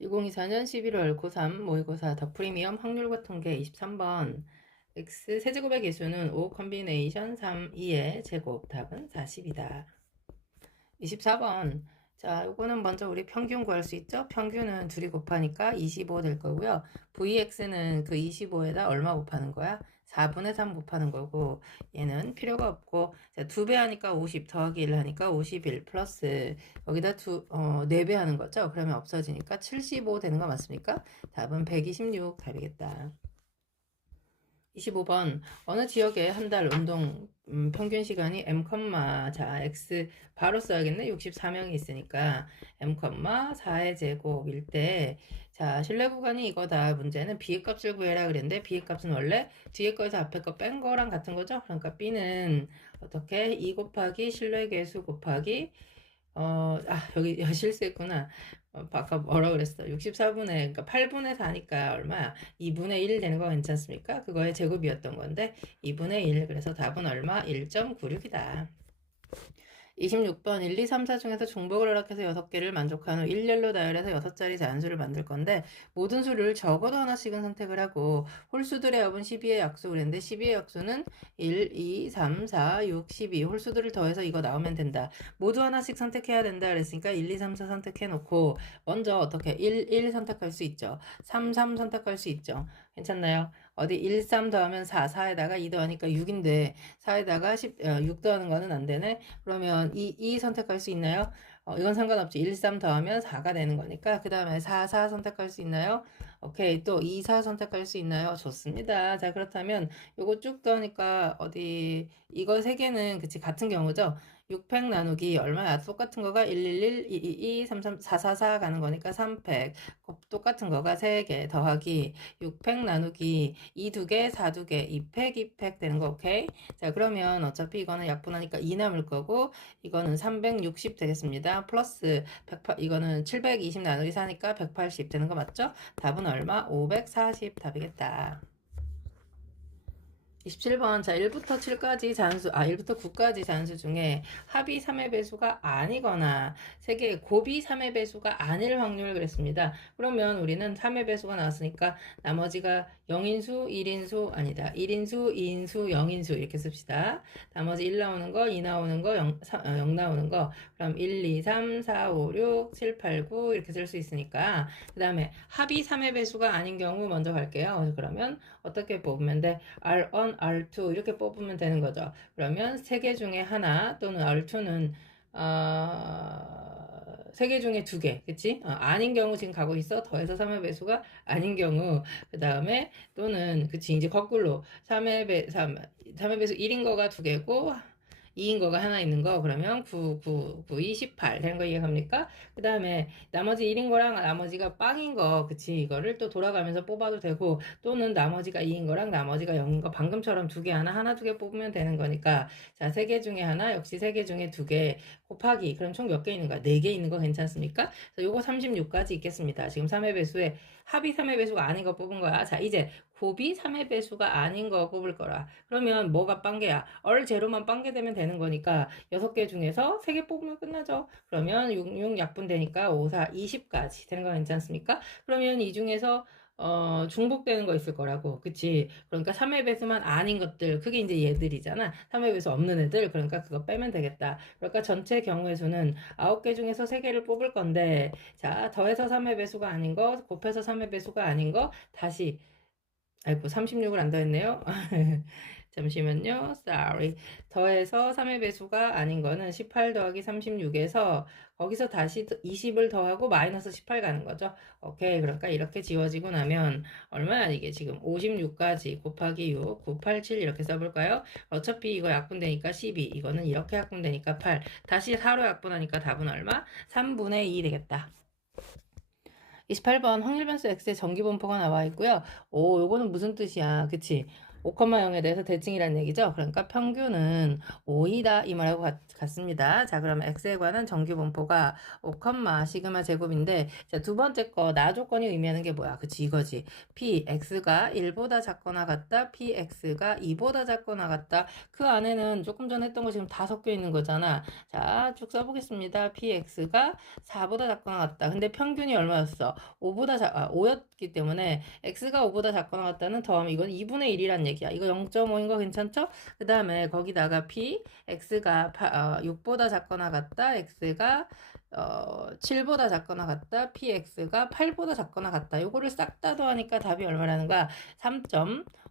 2024년 11월 고3 모의고사 더 프리미엄 확률과 통계 23번 x 세제곱의 개수는 5 컨비네이션 3, 2의 제곱 답은 40이다. 24번 자 요거는 먼저 우리 평균 구할 수 있죠? 평균은 둘이 곱하니까 25 될 거고요. vx는 그 25에다 얼마 곱하는 거야? 4분의 3 곱하는 거고 얘는 필요가 없고 자, 2배 하니까 50 더하기 1 하니까 51 플러스 여기다 두, 어, 4배 하는 거죠? 그러면 없어지니까 75 되는 거 맞습니까? 답은 126 답이겠다. 25번 어느 지역의 한 달 운동 음, 평균 시간이 m, 자 x 바로 써야겠네 64명이 있으니까 m, 4의 제곱일 때 자 실내 구간이 이거다 문제는 b의 값을 구해라 그랬는데 b의 값은 원래 뒤에 거에서 앞에 거 뺀 거랑 같은 거죠 그러니까 b는 어떻게 2 곱하기 실내 개수 곱하기 어, 아, 여기 실수했구나. 어, 아까 뭐라 그랬어? 64분의, 그러니까 8분의 4니까 얼마야? 2분의 1 되는 거 괜찮습니까? 그거의 제곱이었던 건데, 2분의 1. 그래서 답은 얼마? 1.96이다. 26번 1, 2, 3, 4 중에서 중복을 허락해서 6개를 만족한 후 일렬로 나열해서 6자리 자연수를 만들 건데 모든 수를 적어도 하나씩은 선택을 하고 홀수들의 합은 12의 약수를 했는데 12의 약수는 1, 2, 3, 4, 6, 12 홀수들을 더해서 이거 나오면 된다. 모두 하나씩 선택해야 된다 그랬으니까 1, 2, 3, 4 선택해 놓고 먼저 어떻게 1, 1 선택할 수 있죠. 3, 3 선택할 수 있죠. 괜찮나요? 어디 1, 3 더하면 4, 4에다가 2 더하니까 6인데 4에다가 10, 어, 6 더하는 거는 안 되네. 그러면 2, 2 선택할 수 있나요? 어, 이건 상관없지. 1, 3 더하면 4가 되는 거니까. 그 다음에 4, 4 선택할 수 있나요? 오케이. 또 2, 4 선택할 수 있나요? 좋습니다. 자, 그렇다면 요거 쭉 더하니까 어디, 이거 세 개는 그치, 같은 경우죠? 6팩 나누기 얼마야? 똑같은 거가 111, 222, 33, 444 가는 거니까 3팩. 똑같은 거가 3개 더하기 6팩 나누기 2 2개, 4 2개, 2팩, 2팩 되는 거 오케이? 자, 그러면 어차피 이거는 약분하니까 2 남을 거고 이거는 360 되겠습니다. 플러스 108, 이거는 720 나누기 4니까 180 되는 거 맞죠? 답은 얼마? 540 답이겠다. 27번 자 1부터 7까지 잔수 아 1부터 9까지 잔수 중에 합이 3의 배수가 아니거나 세개의 곱이 3의 배수가 아닐 확률을 그랬습니다. 그러면 우리는 3의 배수가 나왔으니까 나머지가 0인수, 1인수 아니다. 1인수, 2인수, 0인수 이렇게 씁시다. 나머지 1 나오는 거, 2 나오는 거, 0, 3, 0 나오는 거 그럼 1, 2, 3, 4, 5, 6, 7, 8, 9 이렇게 쓸 수 있으니까 그 다음에 합이 3의 배수가 아닌 경우 먼저 갈게요. 그러면 어떻게 뽑으면 돼? R1, R2 이렇게 뽑으면 되는 거죠. 그러면 세 개 중에 하나 또는 R2는 어, 세개 중에 두 개, 그치? 어, 아닌 경우 지금 가고 있어. 더해서 3의 배수가 아닌 경우. 그 다음에 또는, 그치? 이제 거꾸로 3의 배, 3, 3의 배수 1인 거가 두 개고, 2인 거가 하나 있는 거 그러면 9, 9, 9, 28 되는 거 이해갑니까? 그 다음에 나머지 1인 거랑 나머지가 빵인 거 그치 이거를 또 돌아가면서 뽑아도 되고 또는 나머지가 2인 거랑 나머지가 0인 거 방금처럼 두 개 하나 하나 두 개 뽑으면 되는 거니까 자 세 개 중에 하나 역시 세 개 중에 두 개 곱하기 그럼 총 몇 개 있는 거야? 네 개 있는 거 괜찮습니까? 자 요거 36까지 있겠습니다. 지금 3의 배수에 합이 3의 배수가 아닌 거 뽑은 거야. 자 이제 곱이 3의 배수가 아닌 거 뽑을 거라. 그러면 뭐가 빵개야? 얼 제로만 빵개 되면 되는 거니까 6개 중에서 3개 뽑으면 끝나죠. 그러면 6, 6 약분되니까 5, 4, 20까지 되는 거 괜찮습니까? 그러면 이 중에서 어, 중복되는 거 있을 거라고. 그치? 그러니까 3의 배수만 아닌 것들. 그게 이제 얘들이잖아. 3의 배수 없는 애들. 그러니까 그거 빼면 되겠다. 그러니까 전체 경우의 수는 9개 중에서 3개를 뽑을 건데, 자, 더해서 3의 배수가 아닌 거, 곱해서 3의 배수가 아닌 거, 다시 아이고 36을 안 더했네요. 잠시만요. sorry. 더해서 3의 배수가 아닌 거는 18 더하기 36에서 거기서 다시 20을 더하고 마이너스 18 가는 거죠. 오케이. 그러니까 이렇게 지워지고 나면 얼마야 이게 지금 56까지 곱하기 6, 9, 8, 7 이렇게 써볼까요? 어차피 이거 약분되니까 12, 이거는 이렇게 약분되니까 8. 다시 4로 약분하니까 답은 얼마? 3분의 2 되겠다. 28번 확률변수 x의 정기분포가 나와 있고요. 오, 요거는 무슨 뜻이야? 그치? 5,0에 대해서 대칭이라는 얘기죠. 그러니까 평균은 5이다 이 말하고 같, 같습니다. 자 그러면 x에 관한 정규 분포가 5, 시그마 제곱인데 자, 두 번째 거 나 조건이 의미하는 게 뭐야? 그치 이거지. p x가 1보다 작거나 같다. p x가 2보다 작거나 같다. 그 안에는 조금 전에 했던 거 지금 다 섞여 있는 거잖아. 자 쭉 써보겠습니다. p x가 4보다 작거나 같다. 근데 평균이 얼마였어? 5보다 작, 아, 5였기 때문에 x가 5보다 작거나 같다는 더하면 이건 2분의 1이란 얘기 야. 이거 0.5인 거 괜찮죠? 그 다음에 거기다가 p x가 6보다 작거나 같다. x가 어, 7보다 작거나 같다. px가 8보다 작거나 같다. 요거를 싹 다 더하니까 답이 얼마라는 거야?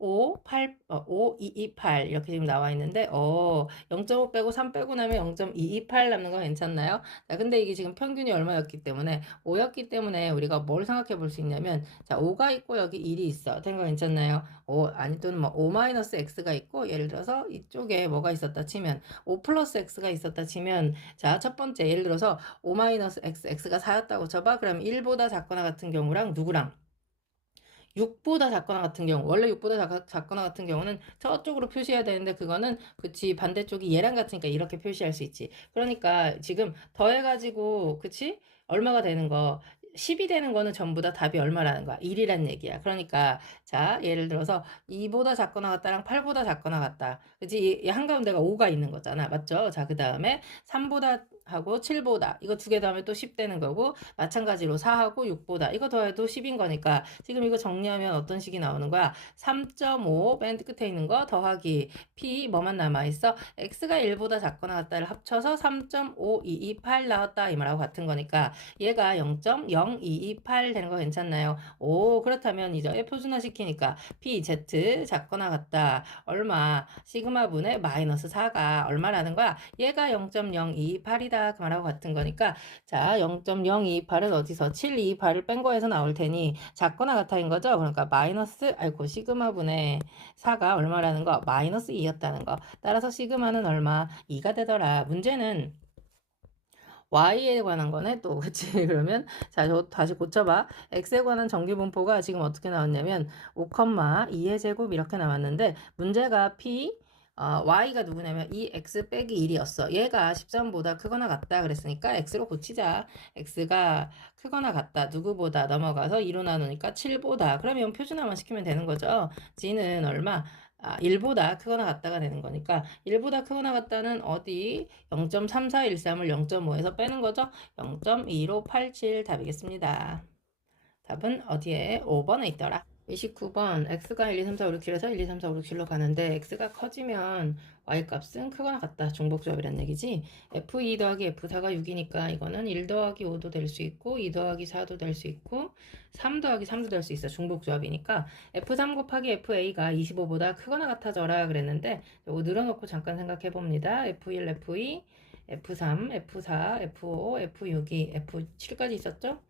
3.5, 8, 어, 5, 2, 2, 8 이렇게 지금 나와 있는데 어, 0.5 빼고 3 빼고 나면 0.228 남는 거 괜찮나요? 자, 근데 이게 지금 평균이 얼마였기 때문에 5였기 때문에 우리가 뭘 생각해 볼 수 있냐면 자, 5가 있고 여기 1이 있어. 된거 괜찮나요? 5 아니 또는 뭐 5 마이너스 x가 있고 예를 들어서 이쪽에 뭐가 있었다 치면 5 플러스 x가 있었다 치면 자, 첫 번째 예를 들어서 5 마이너스 x, x가 4였다고 쳐봐. 그럼 1보다 작거나 같은 경우랑 누구랑? 6보다 작거나 같은 경우 원래 6보다 작, 작거나 같은 경우는 저쪽으로 표시해야 되는데 그거는 그치 반대쪽이 얘랑 같으니까 이렇게 표시할 수 있지. 그러니까 지금 더해가지고 그치? 얼마가 되는 거? 10이 되는 거는 전부 다 답이 얼마라는 거야? 1이란 얘기야. 그러니까 자 예를 들어서 2보다 작거나 같다랑 8보다 작거나 같다. 그치? 이 한가운데가 5가 있는 거잖아. 맞죠? 자 그 다음에 3보다 하고 7보다. 이거 두 개 더하면 또 10 되는 거고 마찬가지로 4하고 6보다. 이거 더해도 10인 거니까 지금 이거 정리하면 어떤 식이 나오는 거야? 3.5맨 끝에 있는 거 더하기 p 뭐만 남아있어? x가 1보다 작거나 같다를 합쳐서 3.5228 나왔다 이 말하고 같은 거니까 얘가 0.0228 되는 거 괜찮나요? 오 그렇다면 이제 표준화 시키니까 p z 작거나 같다. 얼마? 시그마 분의 마이너스 4가 얼마라는 거야? 얘가 0.028이다 그 말하고 같은 거니까 자 0.028은 어디서 728을 뺀 거에서 나올 테니 작거나 같아인 거죠? 그러니까 마이너스 아이고 시그마 분의 4가 얼마라는 거? 마이너스 2였다는 거. 따라서 시그마는 얼마? 2가 되더라. 문제는 y에 관한 거네 또. 그치? 그러면 자 저 다시 고쳐봐. x에 관한 정규 분포가 지금 어떻게 나왔냐면 5,2의 제곱 이렇게 나왔는데 문제가 p 어, y가 누구냐면 이 x 빼기 1이었어. 얘가 13보다 크거나 같다 그랬으니까 x로 고치자. x가 크거나 같다. 누구보다 넘어가서 2로 나누니까 7보다. 그러면 표준화만 시키면 되는 거죠. g는 얼마? 아, 1보다 크거나 같다가 되는 거니까 1보다 크거나 같다는 어디 0.3413을 0.5에서 빼는 거죠. 0.2587 답이겠습니다. 답은 어디에 5번에 있더라. 29번 x가 1, 2, 3, 4, 5, 6, 7에서 1, 2, 3, 4, 5, 6, 7로 가는데 x가 커지면 y값은 크거나 같다. 중복조합이란 얘기지. f2 더하기 f4가 6이니까 이거는 1 더하기 5도 될 수 있고 2 더하기 4도 될 수 있고 3 더하기 3도 될 수 있어. 중복조합이니까 f3 곱하기 fa가 25보다 크거나 같아져라 그랬는데 이거 늘어놓고 잠깐 생각해 봅니다. f1, f2, f3, f4, f5, f6이 f7까지 있었죠?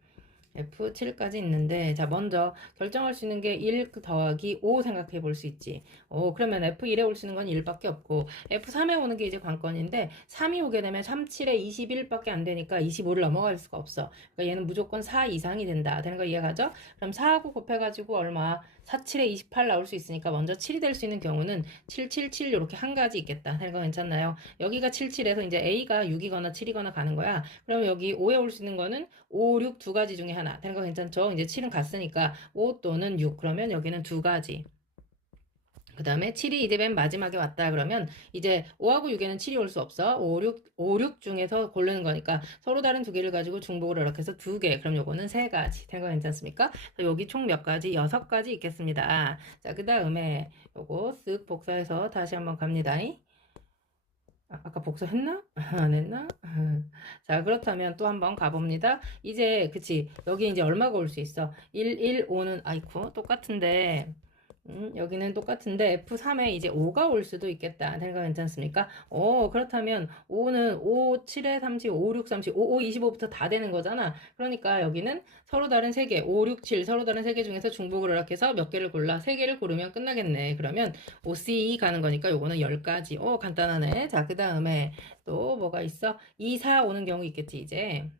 F7까지 있는데 자 먼저 결정할 수 있는 게 1 더하기 5 생각해 볼 수 있지. 오 그러면 F1에 올 수 있는 건 1밖에 없고 F3에 오는 게 이제 관건인데 3이 오게 되면 3, 7에 21밖에 안 되니까 25를 넘어갈 수가 없어. 그러니까 얘는 무조건 4 이상이 된다. 되는 거 이해가죠? 그럼 4하고 곱해가지고 얼마? 4, 7에 28 나올 수 있으니까 먼저 7이 될 수 있는 경우는 7, 7, 7 이렇게 한 가지 있겠다. 되는 거 괜찮나요? 여기가 7, 7에서 이제 A가 6이거나 7이거나 가는 거야. 그럼 여기 5에 올 수 있는 거는 5, 6 두 가지 중에 하나. 되는 거 괜찮죠? 이제 7은 갔으니까 5 또는 6 그러면 여기는 두 가지. 그 다음에 7이 이제 맨 마지막에 왔다 그러면 이제 5하고 6에는 7이 올 수 없어. 5, 6, 5, 6 중에서 고르는 거니까 서로 다른 두 개를 가지고 중복을 이렇게 해서 두 개. 그럼 요거는 세 가지. 된 거 괜찮습니까? 여기 총 몇 가지? 여섯 가지 있겠습니다. 자그 다음에 요거 쓱 복사해서 다시 한번 갑니다 아, 아까 복사했나? 안 했나? 자, 그렇다면 또 한번 가봅니다. 이제, 그치. 여기 이제 얼마가 올 수 있어? 1, 1, 5는, 아이쿠, 똑같은데, 음, 여기는 똑같은데 F3에 이제 5가 올 수도 있겠다. 생각 괜찮습니까? 오, 그렇다면 5는 5, 7에 30, 5, 6, 30, 5, 5, 25부터 다 되는 거잖아. 그러니까 여기는 서로 다른 3개, 5, 6, 7 서로 다른 3개 중에서 중복을 이렇게 해서 몇 개를 골라 3개를 고르면 끝나겠네. 그러면 OC 가는 거니까 요거는 10가지. 오, 간단하네. 자, 그 다음에 또 뭐가 있어? 2, 4 오는 경우 있겠지, 이제.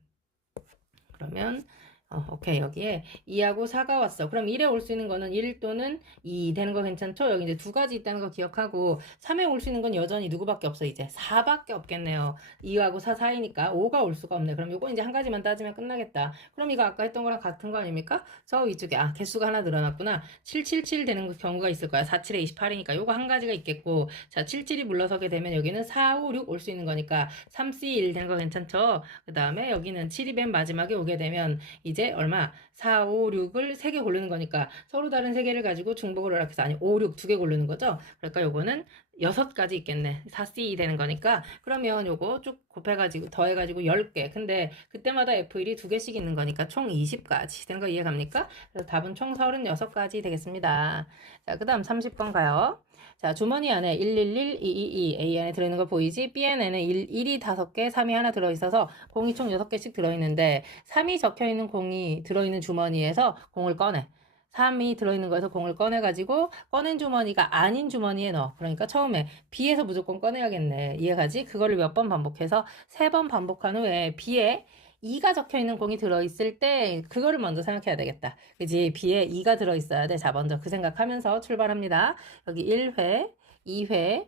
그러면 어, 오케이. 여기에 2하고 4가 왔어. 그럼 1에 올 수 있는 거는 1 또는 2 되는 거 괜찮죠? 여기 이제 두 가지 있다는 거 기억하고 3에 올 수 있는 건 여전히 누구밖에 없어, 이제. 4밖에 없겠네요. 2하고 4 사이니까 5가 올 수가 없네. 그럼 요거 이제 한 가지만 따지면 끝나겠다. 그럼 이거 아까 했던 거랑 같은 거 아닙니까? 저 위쪽에, 아, 개수가 하나 늘어났구나. 777 되는 경우가 있을 거야. 47에 28이니까 요거 한 가지가 있겠고. 자, 77이 물러서게 되면 여기는 4, 5, 6 올 수 있는 거니까 3C1 되는 거 괜찮죠? 그 다음에 여기는 7이 맨 마지막에 오게 되면 이제 얼마? 4, 5, 6을 3개 고르는 거니까 서로 다른 3개를 가지고 중복을 이렇게 해서 아니 5, 6 두 개 고르는 거죠. 그러니까 요거는 6가지 있겠네. 4C 되는 거니까 그러면 요거 쭉 곱해가지고 더해가지고 10개. 근데 그때마다 F1이 두 개씩 있는 거니까 총 20가지 되는 거 이해 갑니까? 그래서 답은 총 36가지 되겠습니다. 자, 그 다음 30번 가요. 자, 주머니 안에 111, 222, A 안에 들어있는 거 보이지? B 안에는 1, 1이 5개, 3이 하나 들어있어서 공이 총 6개씩 들어있는데 3이 적혀있는 공이 들어있는 주머니에서 공을 꺼내. 3이 들어있는 거에서 공을 꺼내가지고 꺼낸 주머니가 아닌 주머니에 넣어. 그러니까 처음에 B에서 무조건 꺼내야겠네. 이해가지? 그거를 몇 번 반복해서 세 번 반복한 후에 B에 2가 적혀 있는 공이 들어있을 때 그거를 먼저 생각해야 되겠다. 그지? B에 2가 들어있어야 돼. 자, 먼저 그 생각하면서 출발합니다. 여기 1회, 2회,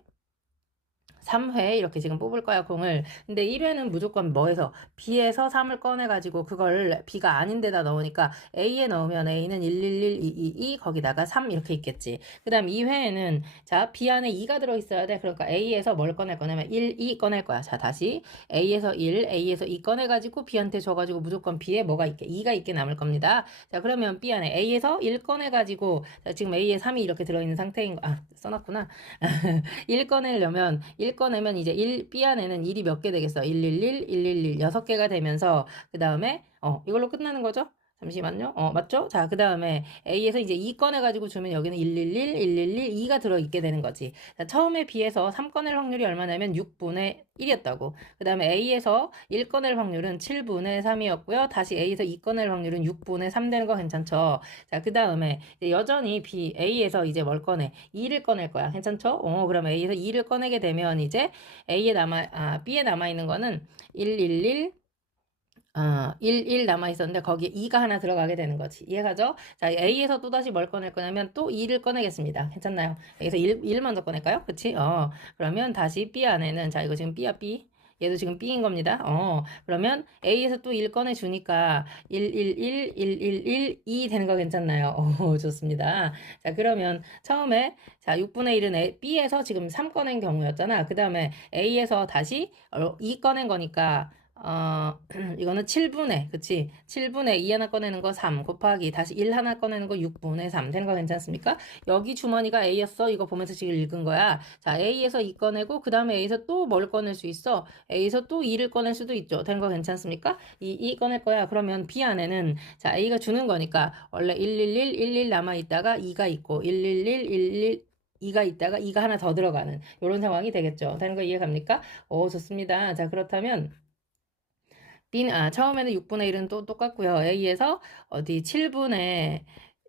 3회 이렇게 지금 뽑을 거야 공을. 근데 1회는 무조건 뭐해서? B에서 3을 꺼내 가지고 그걸 B가 아닌 데다 넣으니까 A에 넣으면 A는 111, 222 거기다가 3 이렇게 있겠지. 그 다음 2회에는 자 B 안에 2가 들어있어야 돼. 그러니까 A에서 뭘 꺼낼 거냐면 1, 2 꺼낼 거야. 자 다시. A에서 1, A에서 2 꺼내 가지고 B한테 줘가지고 무조건 B에 뭐가 있게 2가 있게 남을 겁니다. 자 그러면 B 안에 A에서 1 꺼내 가지고 자, 지금 A에 3이 이렇게 들어있는 상태인 거 아 써놨구나. 1 꺼내려면 1 꺼내면 이제 1, B 안에는 1이 몇 개 되겠어? 111, 111, 6개가 되면서 그 다음에 어 이걸로 끝나는 거죠? 잠시만요. 어, 맞죠? 자, 그 다음에 A에서 이제 2 꺼내가지고 주면 여기는 111, 111, 2가 들어있게 되는 거지. 자, 처음에 B에서 3 꺼낼 확률이 얼마냐면 6분의 1이었다고. 그 다음에 A에서 1 꺼낼 확률은 7분의 3이었고요. 다시 A에서 2 꺼낼 확률은 6분의 3 되는 거 괜찮죠? 자, 그 다음에 여전히 B, A에서 이제 뭘 꺼내? 2를 꺼낼 거야. 괜찮죠? 어, 그럼 A에서 2를 꺼내게 되면 이제 A에 남아, 아, B에 남아있는 거는 111, 어, 1, 1 남아있었는데 거기에 2가 하나 들어가게 되는 거지. 이해가죠? 자, A에서 또 다시 뭘 꺼낼 거냐면 또 2를 꺼내겠습니다. 괜찮나요? 여기서 1, 1 먼저 꺼낼까요? 그치? 어, 그러면 다시 B 안에는, 자, 이거 지금 B야, B. 얘도 지금 B인 겁니다. 어, 그러면 A에서 또 1 꺼내주니까 1, 1, 1, 1, 1, 1, 2 되는 거 괜찮나요? 어, 좋습니다. 자, 그러면 처음에, 자, 6분의 1은 B에서 지금 3 꺼낸 경우였잖아. 그 다음에 A에서 다시 2 꺼낸 거니까, 어, 이거는 7분의, 그치? 7분의 2 하나 꺼내는 거 3 곱하기 다시 1 하나 꺼내는 거 6분의 3 되는 거 괜찮습니까? 여기 주머니가 A였어. 이거 보면서 지금 읽은 거야. 자, A에서 2 꺼내고, 그 다음에 A에서 또 뭘 꺼낼 수 있어? A에서 또 2를 꺼낼 수도 있죠. 되는 거 괜찮습니까? 이 2 꺼낼 거야. 그러면 B 안에는, 자, A가 주는 거니까, 원래 111, 11 남아있다가 2가 있고, 111, 11, 2가 있다가 2가 하나 더 들어가는 이런 상황이 되겠죠. 되는 거 이해 갑니까? 오, 좋습니다. 자, 그렇다면 B는, 아, 처음에는 6분의 1은 또 똑같고요. A에서 어디 7분의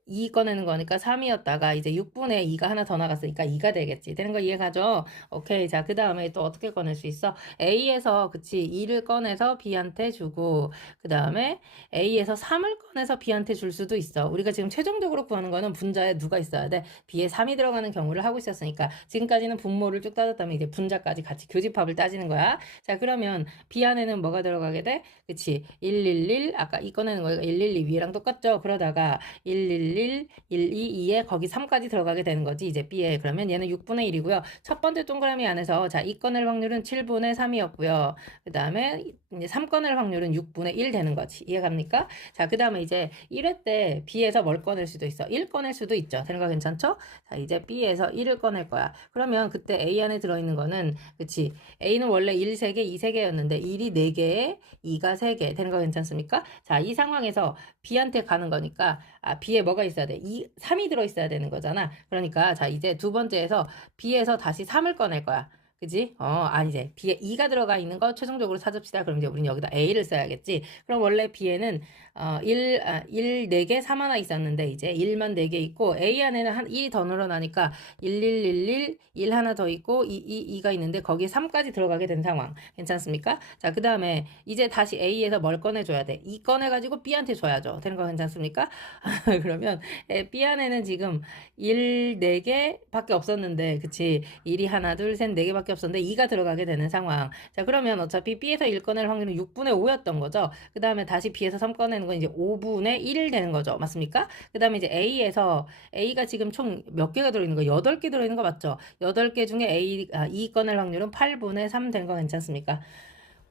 2 꺼내는 거니까 3이었다가 이제 6분의 2가 하나 더 나갔으니까 2가 되겠지. 되는 거 이해가죠? 오케이. 자, 그 다음에 또 어떻게 꺼낼 수 있어? A에서, 그치. 2를 꺼내서 B한테 주고, 그 다음에 A에서 3을 꺼내서 B한테 줄 수도 있어. 우리가 지금 최종적으로 구하는 거는 분자에 누가 있어야 돼? B에 3이 들어가는 경우를 하고 있었으니까, 지금까지는 분모를 쭉 따졌다면 이제 분자까지 같이 교집합을 따지는 거야. 자, 그러면 B 안에는 뭐가 들어가게 돼? 그치. 111, 아까 이 꺼내는 거가 112 위랑 똑같죠? 그러다가 111, 1, 1, 2, 2에 거기 3까지 들어가게 되는 거지. 이제 B에. 그러면 얘는 6분의 1이고요. 첫 번째 동그라미 안에서 자, 2 꺼낼 확률은 7분의 3이었고요. 그 다음에 이제 3 꺼낼 확률은 6분의 1 되는 거지. 이해 갑니까? 자, 그 다음에 이제 1회 때 B에서 뭘 꺼낼 수도 있어. 1 꺼낼 수도 있죠. 되는 거 괜찮죠? 자, 이제 B에서 1을 꺼낼 거야. 그러면 그때 A 안에 들어있는 거는, 그치. A는 원래 1 3개, 2 3개였는데 1이 4개에 2가 3개. 되는 거 괜찮습니까? 자, 이 상황에서 B한테 가는 거니까, 아, B에 뭐가 있어야 돼? 2, 3이 들어있어야 되는 거잖아. 그러니까, 자, 이제 두 번째에서 B에서 다시 3을 꺼낼 거야. 그지? 어, 아, 이제 B에 2가 들어가 있는 거 최종적으로 찾읍시다. 그럼 이제 우리는 여기다 A를 써야겠지. 그럼 원래 B에는 어, 1, 아, 1, 4개, 3 하나 있었는데, 이제 1만 4개 있고, A 안에는 한 1이 더 늘어나니까, 1, 1, 1, 1, 1 하나 더 있고, 2, 2, 2가 있는데, 거기에 3까지 들어가게 된 상황. 괜찮습니까? 자, 그 다음에, 이제 다시 A에서 뭘 꺼내줘야 돼? 2 꺼내가지고 B한테 줘야죠. 되는 거 괜찮습니까? 그러면, 에, B 안에는 지금 1, 4개 밖에 없었는데, 그치? 1이 하나, 둘, 셋, 4개 밖에 없었는데, 2가 들어가게 되는 상황. 자, 그러면 어차피 B에서 1 꺼낼 확률은 6분의 5였던 거죠. 그 다음에 다시 B에서 3 꺼내는 건 이제 5분의 1 되는 거죠. 맞습니까? 그 다음에 이제 A에서 A가 지금 총 몇 개가 들어있는 거? 8개 들어있는 거 맞죠? 8개 중에 A, 아, 2 꺼낼 확률은 8분의 3 되는 거 괜찮습니까?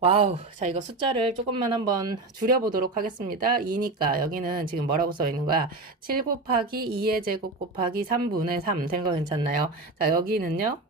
와우. 자, 이거 숫자를 조금만 한번 줄여보도록 하겠습니다. 2니까 여기는 지금 뭐라고 써 있는 거야? 7 곱하기 2의 제곱 곱하기 3분의 3 되는 거 괜찮나요? 자, 여기는요.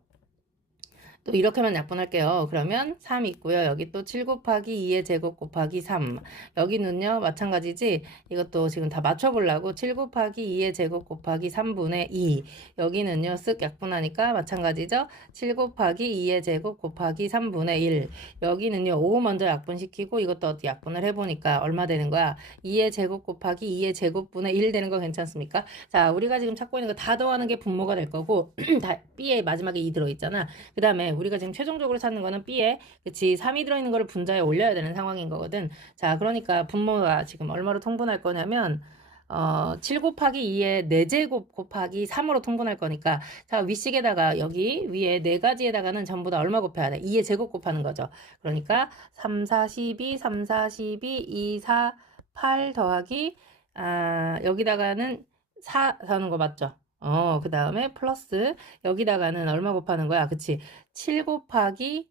또 이렇게만 약분할게요. 그러면 3 있고요. 여기 또 7 곱하기 2의 제곱 곱하기 3. 여기는요. 마찬가지지. 이것도 지금 다 맞춰보려고 7 곱하기 2의 제곱 곱하기 3분의 2. 여기는요. 쓱 약분하니까 마찬가지죠. 7 곱하기 2의 제곱 곱하기 3분의 1. 여기는요. 5 먼저 약분시키고 이것도 약분을 해보니까 얼마 되는 거야? 2의 제곱 곱하기 2의 제곱분의 1 되는 거 괜찮습니까? 자, 우리가 지금 찾고 있는 거 다 더하는 게 분모가 될 거고 다 B에 마지막에 2 들어있잖아. 그 다음에 우리가 지금 최종적으로 찾는 거는 B에 그치 3이 들어있는 거를 분자에 올려야 되는 상황인 거거든. 자, 그러니까 분모가 지금 얼마로 통분할 거냐면 어, 7 곱하기 2의 4제곱 곱하기 3으로 통분할 거니까 자 위식에다가 여기 위에 네 가지에다가는 전부 다 얼마 곱해야 돼? 2의 제곱 곱하는 거죠. 그러니까 3, 4, 12, 3, 4, 12, 2, 4, 8 더하기 아, 여기다가는 4 하는 거 맞죠? 어, 그 다음에 플러스 여기다가는 얼마 곱하는 거야? 그치? 7 곱하기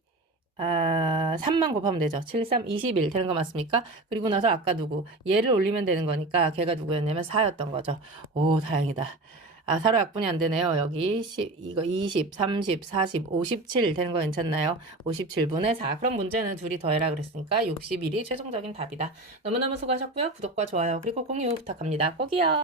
아, 3만 곱하면 되죠. 7, 3, 21 되는 거 맞습니까? 그리고 나서 아까 누구? 얘를 올리면 되는 거니까 걔가 누구였냐면 4였던 거죠. 오, 다행이다. 아, 사로 약분이 안 되네요. 여기 10, 이거 20, 30, 40, 57 되는 거 괜찮나요? 57분의 4. 그럼 문제는 둘이 더해라 그랬으니까 61이 최종적인 답이다. 너무너무 수고하셨고요. 구독과 좋아요 그리고 공유 부탁합니다. 꼭이요.